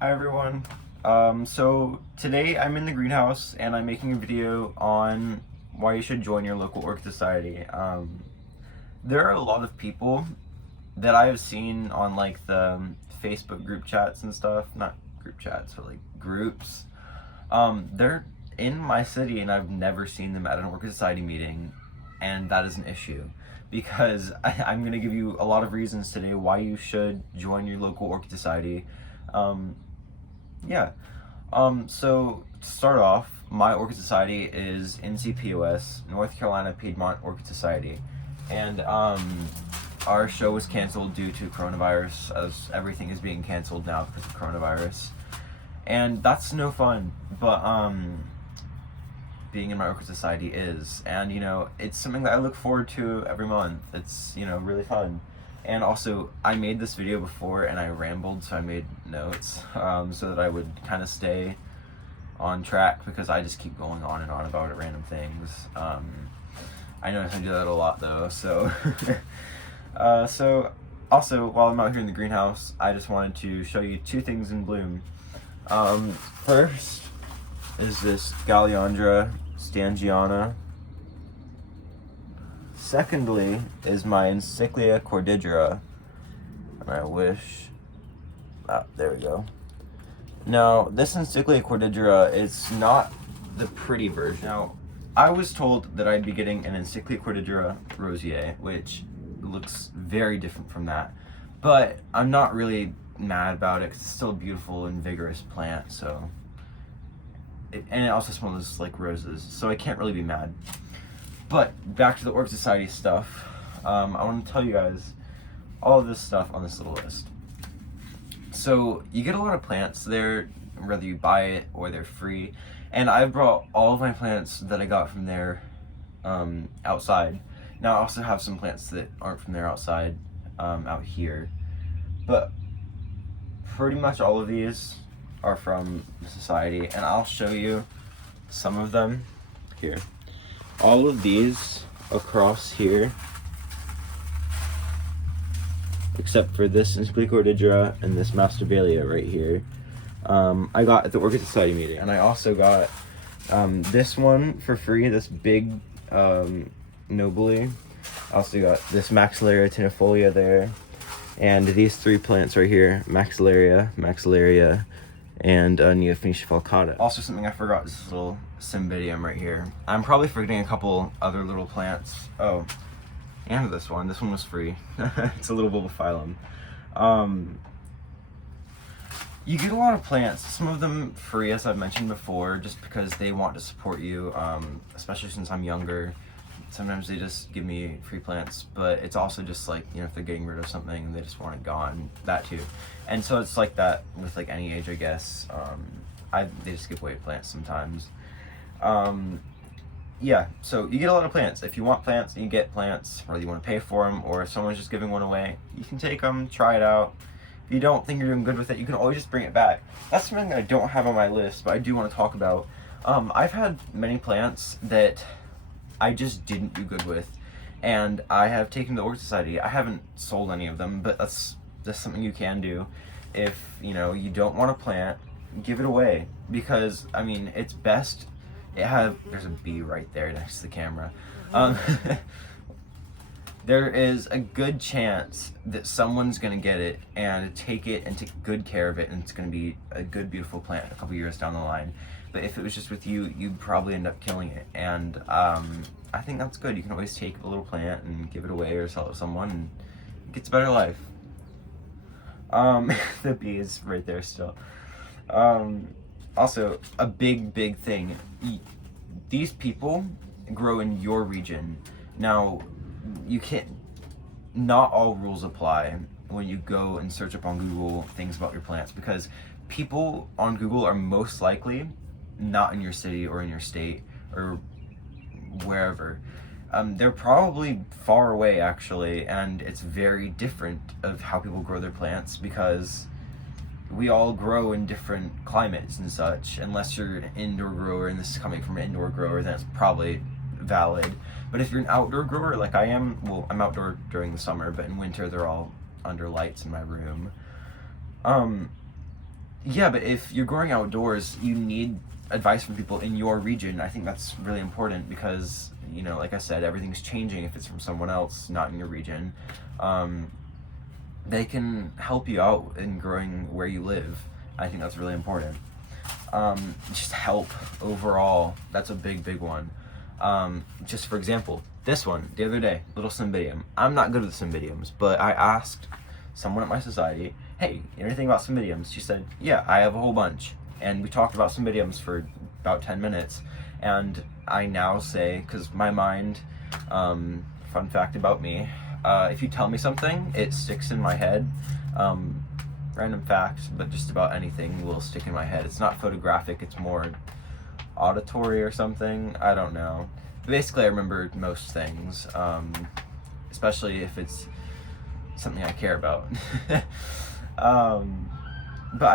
Hi everyone. So today I'm in the greenhouse and I'm making a video on why you should join your local orchid society. There are a lot of people that I have seen on like the Facebook group chats and stuff, not group chats, but like groups. They're in my city and I've never seen them at an orchid society meeting, and that is an issue because I'm going to give you a lot of reasons today why you should join your local orchid society. Um, yeah. So to start off, my Orchid Society is NCPOS, North Carolina Piedmont Orchid Society. And our show was canceled due to coronavirus, as everything is being canceled now because of coronavirus. And that's no fun, but being in my Orchid Society is. And, it's something that I look forward to every month. It's, really fun. And also, I made this video before and I rambled, so I made notes so that I would kind of stay on track because I just keep going on and on about random things. I notice I do that a lot though, so. So, also, while I'm out here in the greenhouse, I just wanted to show you two things in bloom. First is this Galleandra stangiana. Secondly is my Encyclia cordidera, and I wish, there we go. Now, this Encyclia cordidera is not the pretty version. Now, I was told that I'd be getting an Encyclia cordidera rosier, which looks very different from that, but I'm not really mad about it because it's still a beautiful and vigorous plant, so, and it also smells like roses, so I can't really be mad. But back to the Orchid Society stuff, I want to tell you guys all of this stuff on this little list. So you get a lot of plants there, whether you buy it or they're free. And I brought all of my plants that I got from there outside. Now I also have some plants that aren't from there outside, out here. But pretty much all of these are from the society, and I'll show you some of them here. All of these across here, except for this Encyclia cordidera and this Masturbalia right here, I got at the Orchid Society meeting. And I also got this one for free, this big Nobly. I also got this Maxillaria tenuifolia there, and these three plants right here, Maxillaria, and Neophonetia falcata. Also, something I forgot is this little Cymbidium right here. I'm probably forgetting a couple other little plants. Oh, and this one. This one was free. It's a little bulbophyllum. You get a lot of plants, some of them free, as I've mentioned before, just because they want to support you, especially since I'm younger. Sometimes they just give me free plants, but it's also just like, if they're getting rid of something and they just want it gone, that too. And so it's like that with like any age, I guess. They just give away plants sometimes. Yeah, so you get a lot of plants. If you want plants, you get plants, whether you want to pay for them or if someone's just giving one away, you can take them, try it out. If you don't think you're doing good with it, you can always just bring it back. That's something that I don't have on my list, but I do want to talk about. I've had many plants that I just didn't do good with, and I have taken to the Orchid Society. I haven't sold any of them, but that's something you can do. If you don't want a plant, give it away, because I mean it's best. There's a bee right there next to the camera. There is a good chance that someone's gonna get it and take it and take good care of it, and it's gonna be a good, beautiful plant a couple years down the line. But if it was just with you, you'd probably end up killing it. And I think that's good. You can always take a little plant and give it away or sell it to someone, and it gets a better life. The bee is right there still. Also, a big thing. These people grow in your region. Now, not all rules apply when you go and search up on Google things about your plants, because people on Google are most likely not in your city or in your state or wherever. They're probably far away actually, and it's very different of how people grow their plants because we all grow in different climates and such. Unless you're an indoor grower and this is coming from an indoor grower, then it's probably valid. But if you're an outdoor grower like I am, well, I'm outdoor during the summer, but in winter they're all under lights in my room. Yeah, but if you're growing outdoors, you need advice from people in your region. I think that's really important because, you know, like I said, everything's changing if it's from someone else, not in your region. They can help you out in growing where you live. I think that's really important. Just help overall. That's a big one. Just for example, this one, the other day, little cymbidium. I'm not good with cymbidiums, but I asked someone at my society, hey, you know anything about cymbidiums? She said, yeah, I have a whole bunch. And we talked about cymbidiums for about 10 minutes. And I now say, because my mind, fun fact about me, if you tell me something, it sticks in my head. Random fact, but just about anything will stick in my head. It's not photographic, it's more auditory or something. I don't know. Basically, I remember most things, especially if it's something I care about. But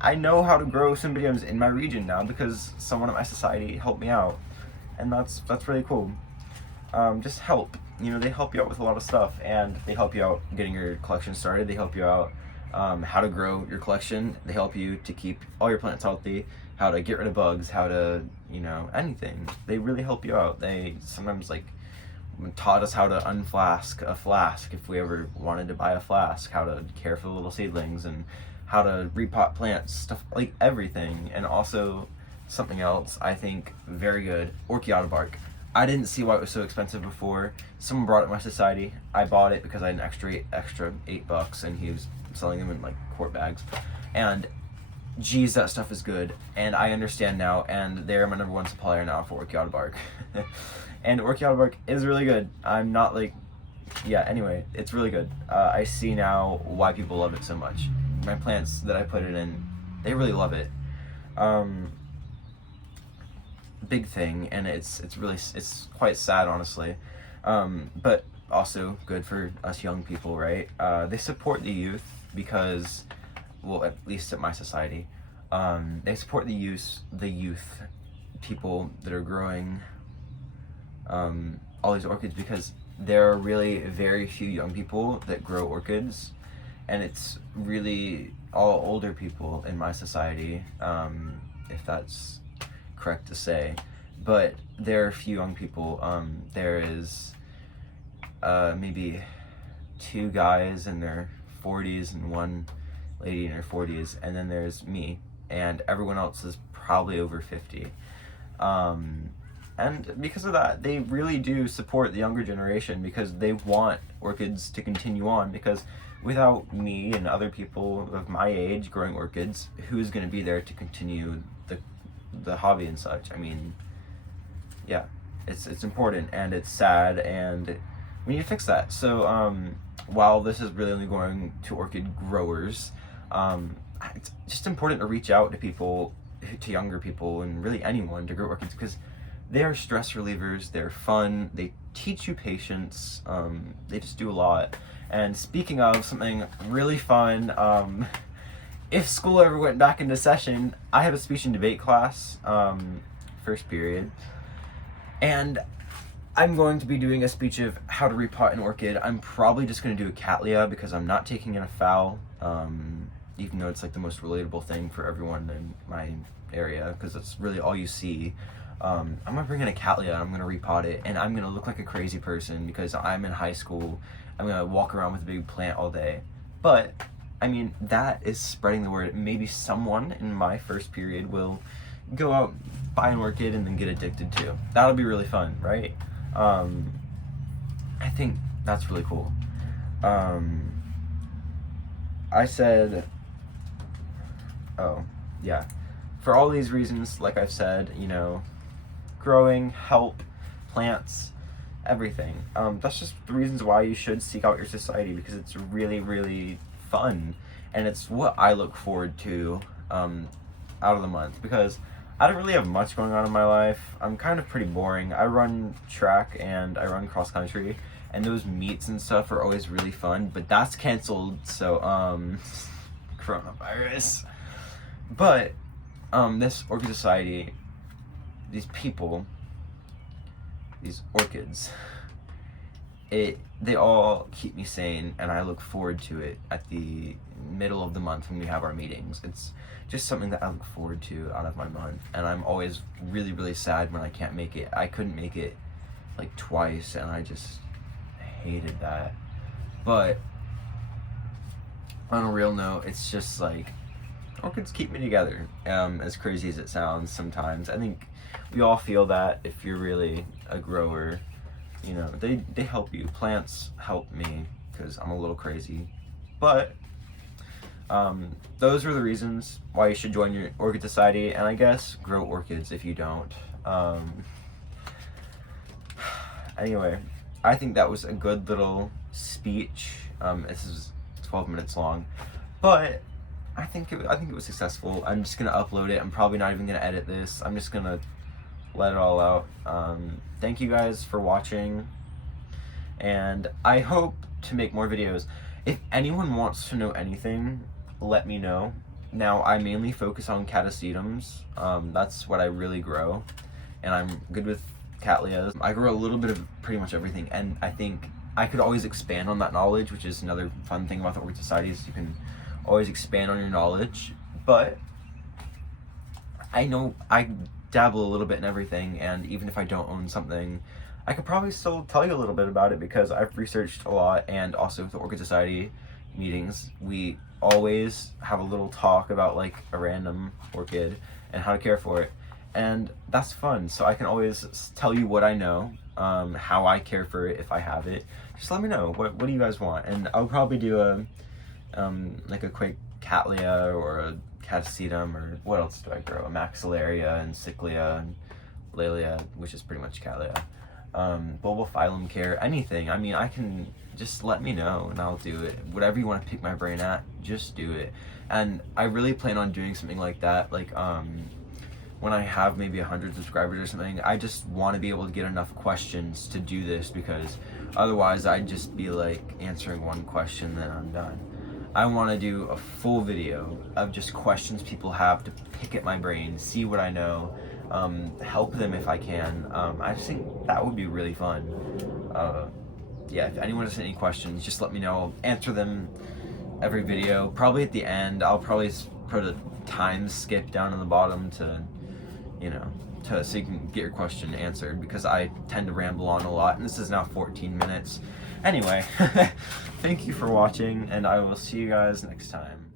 I know how to grow cymbidiums in my region now because someone at my society helped me out, and that's really cool. Just help. You know, they help you out with a lot of stuff, and they help you out getting your collection started. They help you out how to grow your collection. They help you to keep all your plants healthy, how to get rid of bugs, how to, you know, anything. They really help you out. They sometimes like taught us how to unflask a flask if we ever wanted to buy a flask, how to care for the little seedlings, and how to repot plants, stuff like everything. And also something else I think very good, Orchid bark. I didn't see why it was so expensive before. Someone brought it to my society. I bought it because I had an extra $8, and he was selling them in like quart bags. And geez, that stuff is good. And I understand now, and they're my #1 supplier now for Orchid bark. And Orchid bark is really good. I'm not like, yeah, anyway, it's really good. I see now why people love it so much. My plants that I put it in, they really love it. Big thing, and it's quite sad, honestly, but also good for us young people, right? They support the youth because, well, at least at my society, they support the youth people that are growing all these orchids, because there are really very few young people that grow orchids, and it's really all older people in my society, if that's correct to say. But there are a few young people. There is maybe 2 guys in their 40s and 1 lady in her 40s, and then there's me, and everyone else is probably over 50. And because of that, they really do support the younger generation because they want orchids to continue on, because without me and other people of my age growing orchids, who's going to be there to continue the hobby and such? I mean, yeah, it's important, and it's sad, and we need to fix that. So while this is really only going to orchid growers, it's just important to reach out to people, to younger people, and really anyone to grow orchids, because they are stress relievers, they're fun, they teach you patience, they just do a lot. And speaking of something really fun, if school ever went back into session, I have a speech and debate class, first period, and I'm going to be doing a speech of how to repot an orchid. I'm probably just going to do a cattleya because I'm not taking in a phal, even though it's like the most relatable thing for everyone in my area, because that's really all you see. I'm gonna bring in a cattleya, and I'm gonna repot it, and I'm gonna look like a crazy person because I'm in high school. I'm gonna walk around with a big plant all day. But I mean, that is spreading the word. Maybe someone in my first period will go out, buy an orchid, and then get addicted to. That'll be really fun, right? I think that's really cool. I said, oh yeah, for all these reasons, like I've said, you know, growing, help, plants, everything. That's just the reasons why you should seek out your society, because it's really, really fun, and it's what I look forward to out of the month, because I don't really have much going on in my life. I'm kind of pretty boring. I run track and I run cross country, and those meets and stuff are always really fun, but that's canceled, so coronavirus. But this Orchid Society, these people, these orchids, they all keep me sane, and I look forward to it at the middle of the month when we have our meetings. It's just something that I look forward to out of my month, and I'm always really, really sad when I can't make it. I couldn't make it like twice, and I just hated that. But on a real note, it's just like orchids keep me together. As crazy as it sounds sometimes, I think we all feel that if you're really a grower. You know, they help you. Plants help me because I'm a little crazy. But those are the reasons why you should join your Orchid Society, and I guess grow orchids if you don't. Anyway, I think that was a good little speech. This is 12 minutes long, but I think it was successful. I'm just gonna upload it. I'm probably not even gonna edit this. I'm just gonna let it all out. Thank you guys for watching, and I hope to make more videos. If anyone wants to know anything, let me know. Now, I mainly focus on catasetums. That's what I really grow, and I'm good with cattleyas. I grow a little bit of pretty much everything, and I think I could always expand on that knowledge, which is another fun thing about the Orchid Society, is you can always expand on your knowledge. But I know I dabble a little bit in everything, and even if I don't own something, I could probably still tell you a little bit about it because I've researched a lot. And also with the Orchid Society meetings, we always have a little talk about like a random orchid and how to care for it, and that's fun. So I can always tell you what I know, how I care for it if I have it. Just let me know, what do you guys want, and I'll probably do a like a quick cattleya or a catasetum, or what else do I grow? A maxillaria and cyclia and laelia, which is pretty much cattleya. Bulbophyllum care, anything. I mean, I can, just let me know and I'll do it. Whatever you want to pick my brain at, just do it. And I really plan on doing something like that, like when I have maybe 100 subscribers or something. I just want to be able to get enough questions to do this, because otherwise I'd just be like answering one question, then I'm done. I want to do a full video of just questions people have to pick at my brain, see what I know, help them if I can. I just think that would be really fun. Yeah, if anyone has any questions, just let me know. I'll answer them every video. Probably at the end, I'll probably put a time skip down in the bottom to, you know, so you can get your question answered, because I tend to ramble on a lot, and this is now 14 minutes. Anyway, thank you for watching, and I will see you guys next time.